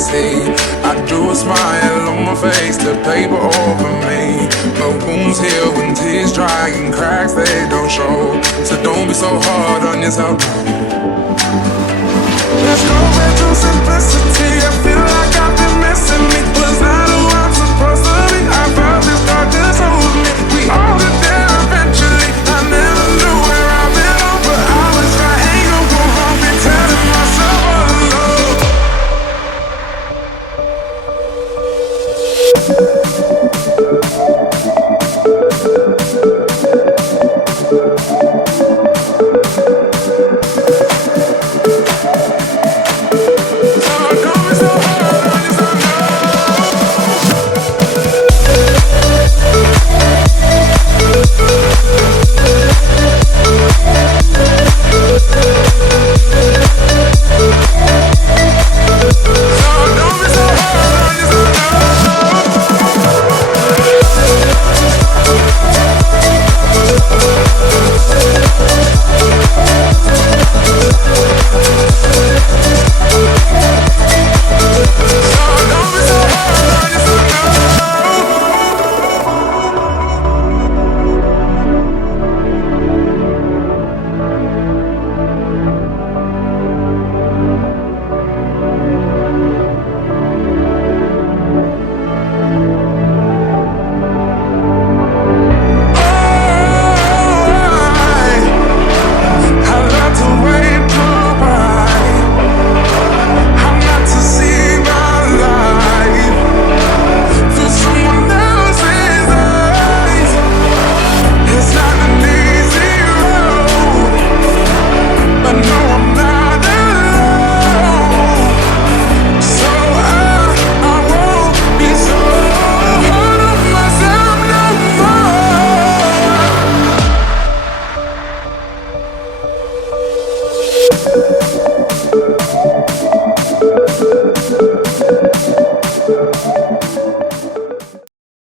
see. I drew a smile on my face, the paper over me. But wounds heal when tears dry and cracks they don't show. So don't be so hard on yourself. Let's go back to simplicity. I feel like I've been missing me. Was not who I'm supposed to be. I felt this darkness hold me. We all get there eventually. I never knew where I've been on, but I was right. Ain't gonna go home, be telling myself all alone.